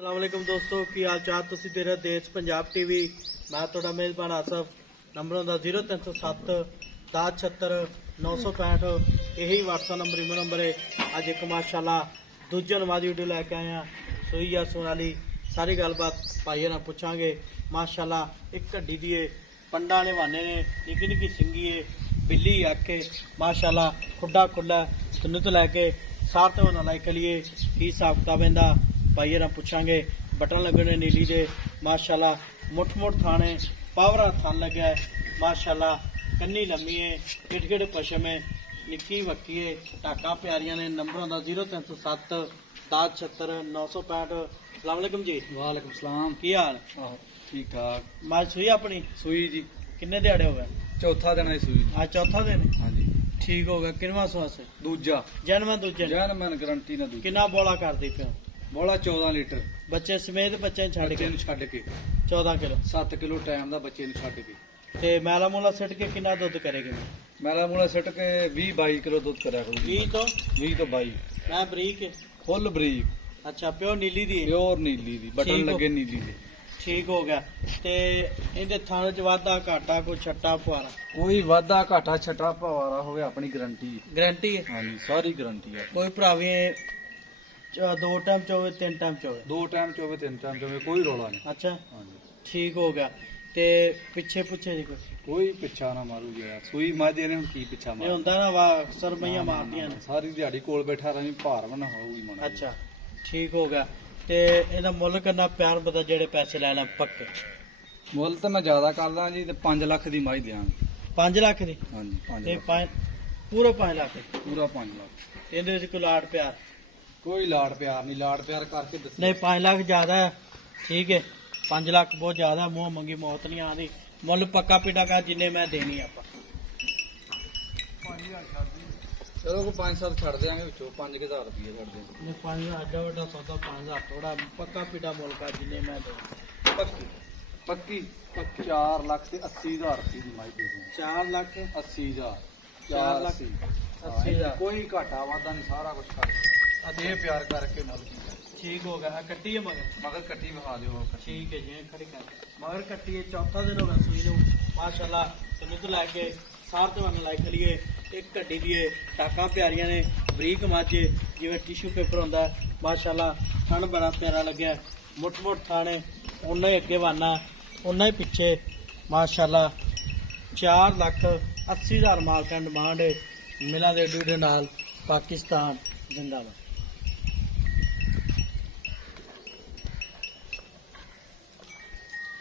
अस्सलामुअलैकुम दोस्तों की हाल चाल तुसी तेरा देश पंजाब टीवी मैं थोड़ा मेजबान आसफ नंबर होंदा 0307 1076 965 यही व्हाट्सएप नंबर ईमेल नंबर है। अज एक माशाल्लाह दूजा नमाज वीडियो लैके आए हैं सोई या सोनाली सारी गलबात भाई ना पूछांगे। माशाल्लाह एक घड्डी दी पंडा ने वाने ने निक्की निक्की सिंगी है बिल्ली आके माशाल्लाह खुड्डा खुला सुन्नत तो लैके सार तो ना लाइक लिए की हिसाब किताब इंदा भाई ना पूछांगे। बटन लगने नीली दे माशाल्लाह मुठ मुठ थाने पावरा थान लगे है माशाल्लाह कन्नी लम्मी है गिट गिट पशम है निक्की वक्की है टाका प्यारियां ने। नंबर होंदा 0307 1076 965। अस्सलाम जी। वालेकुम सलाम। की हाल? ठीक ठाक। मां सुई अपनी सूई जी किन्ने दिहाड़े हो गए? चौथा दिन है सूई। आज चौथा दिन हाँ जी ठीक हो गया। किनवा सुआस है? दूजा जन्म दूजे जैन गारंटी ना दूजा। किन्ना बोला कर दी पियो? बोला 14 लीटर बच्चे समेत बच्चे छड़ बच्चे के ਨੂੰ ਛੱਡ ਕੇ 14 किलो 7 ਕਿਲੋ ਟਾਈਮ ਦਾ ਬੱਚੇ ਨੂੰ ਛੱਡ ਕੇ ਤੇ ਮੈਲਾ ਮੂਲਾ ਸਿੱਟ ਕੇ ਕਿੰਨਾ ਦੁੱਧ ਕਰੇਗੇ? ਮੇਰਾ ਮੂਲਾ ਸਿੱਟ ਕੇ 20 22 ਕਿਲੋ ਦੁੱਧ ਕਰਿਆ ਕਰੂ 20 ਤੋਂ 20 ਤੋਂ 22 ਮੈਂ ਬਰੀਕ ਫੁੱਲ ਬਰੀਕ ਅੱਛਾ ਪਿਓ ਨੀਲੀ ਦੀ ਹੈ। ਪਿਓਰ ਨੀਲੀ ਦੀ ਠੀਕ ਬਟਨ ਹੋ। ਲੱਗੇ ਨੀਲੀ ਦੇ। ਠੀਕ ਹੋ ਗਿਆ। ਤੇ ਇਹਦੇ ਥਣ ਚ ਵਾਧਾ ਘਾਟਾ ਕੋਈ ਛੱਟਾ ਪੁਆਰਾ ਕੋਈ ਵਾਧਾ ਘਾਟਾ ਛਟਾ ਪਵਾਰਾ ਹੋਵੇ ਆਪਣੀ ਗਾਰੰਟੀ। ਗਾਰੰਟੀ ਹੈ? ਹਾਂਜੀ ਸਾਰੀ ਗਾਰੰਟੀ ਹੈ। ਕੋਈ ਭਰਾਵੇ ਦੋ ਟਾਈਮ ਚ ਹੋਵੇ ਤਿੰਨ ਟਾਈਮ ਚ ਹੋਵੇ? 2 ਟਾਈਮ ਚ ਹੋਵੇ 3 ਟਾਈਮ ਚ ਹੋਵੇ ਕੋਈ ਰੋਲਾ ਨਹੀਂ। ਅੱਛਾ ਹਾਂਜੀ ਠੀਕ ਹੋ ਗਿਆ। ਤੇ ਪਿੱਛੇ ਪੁੱਛੇ ਜੀ ਕੋਈ ਕੋਈ ਪਿੱਛਾ ਨਾ ਮਾਰੂ ਯਾਰ ਸੂਈ ਮਾਝੇ ਨੇ ਹੁਣ ਕੀ ਪਿੱਛਾ ਇਹ ਮਾਰ ਹੁੰਦਾ ਨਾ ਵਾ ਸਰਮਈਆਂ ਮਾਰਦੀਆਂ ਨੇ। ਸਾਰੀ ਦਿਹਾੜੀ ਕੋਲ ਬੈਠਾ ਰਹੀ ਭਾਰ ਬਣਾ ਹੋਊਗੀ ਮਨ। ਅੱਛਾ ਠੀਕ ਹੋ ਗਿਆ। ਤੇ ਇਹਦਾ ਮੁੱਲ ਕਰਨਾ ਪਿਆਰ ਬਤਾ ਜਿਹੜੇ ਪੈਸੇ ਲੈ ਲਾਂ ਪੱਕੇ? ਮੁੱਲ ਤਾਂ ਮੈਂ ਜ਼ਿਆਦਾ ਕਰਦਾ ਜੀ ਤੇ 5 ਲੱਖ ਦੀ ਮਾਈ ਦਿਆਂਗੇ। 5 ਲੱਖ ਦੀ? ਹਾਂਜੀ 5 ਤੇ ਲੱਖ ਪੂਰਾ 5 ਲੱਖ ਪੂਰਾ 5 ਲੱਖ। ਇਹਦੇ ਵਿੱਚ ਕੋਈ ਲਾੜ ਪਿਆਰ? ਕੋਈ ਲਾੜ ਪਿਆਰ ਨਹੀਂ ਲਾੜ ਪਿਆਰ ਕਰਕੇ ਦੱਸੋ। ਨਹੀਂ 5 ਲੱਖ ਜ਼ਿਆਦਾ ਹੈ। ਠੀਕ ਹੈ 5 ਲੱਖ ਬਹੁਤ ਜ਼ਿਆਦਾ ਮੂੰਹ ਮੰਗੀ ਮੌਤ ਨਹੀਂ ਆਉਂਦੀ। ਮੁੱਲ ਪੱਕਾ ਪੀਟਾ ਕਰ ਜਿੰਨੇ ਮੈਂ ਦੇਣੀ ਆਪਾਂ। ਚਲੋ ਕੋਈ 5-7 ਛੱਡ ਦਿਆਂਗੇ ਵਿੱਚੋਂ 5000 ਰੁਪਏ ਛੱਡ ਦਿਆਂਗੇ। ਨਹੀਂ 5 ਅੱਡਾ ਵੱਡਾ ਸੌਦਾ 5000 ਥੋੜਾ ਪੱਕਾ ਪੀਟਾ ਮੁੱਲ ਕਰ ਜਿੰਨੇ ਮੈਂ ਦੇਣੀ। ਪੱਕੀ ਪੱਕੀ 4 ਲੱਖ ਤੇ 80000 ਰੁਪਏ ਦੀ ਮਾਈ ਦੇ ਦਿਆਂਗੇ। 4 ਲੱਖ 80000 4 ਲੱਖ 80,000 ਕੋਈ ਘਾਟਾ ਵਾਧਾ ਨਹੀਂ ਸਾਰਾ ਕੁਝ ਛੱਡ ਦੇ ਪਿਆਰ ਕਰਕੇ ਮੁੱਲ ਕੀਤਾ। ਠੀਕ ਹੋ ਗਿਆ। ਕੱਟੀ ਹੈ ਮਗਰ? ਮਗਰ ਕੱਟੀ ਵਿਖਾ ਦਿਓ। ਠੀਕ ਹੈ ਜੀ ਖੜੀ ਕਰ ਮਗਰ ਕੱਟੀ ਹੈ। ਚੌਥਾ ਦਿਨ ਹੋ ਗਿਆ ਸੂਈ ਨੂੰ ਮਾਸ਼ਾਅੱਲਾ। ਤੈਨੂੰ ਤੋਂ ਲੈ ਕੇ ਸਾਰ ਤੁਹਾਨੂੰ ਲਾਈਕ ਕਰੀਏ ਇੱਕ ਘੱਡੀ ਦੀ ਟਾਕਾਂ ਪਿਆਰੀਆਂ ਨੇ ਬਰੀਕ ਮਾਝੇ ਜਿਵੇਂ ਟਿਸ਼ੂ ਪੇਪਰ ਹੁੰਦਾ ਮਾਸ਼ਾਅੱਲਾ। ਥਣ ਬੜਾ ਪਿਆਰਾ ਲੱਗਿਆ ਮੁੱਠ ਮੁੱਠ ਥਾਣੇ ਉਹਨਾਂ ਹੀ ਅੱਗੇ ਵਾਨਾ ਉਹਨਾਂ ਹੀ ਪਿੱਛੇ ਮਾਸ਼ਾਅੱਲਾ। 4,80,000 ਮਾਲਕਾਂ ਡਿਮਾਂਡ ਮਿਲਾਂ ਦੇ ਡੂਡੇ ਨਾਲ ਪਾਕਿਸਤਾਨ ਜ਼ਿੰਦਾਬਾਦ।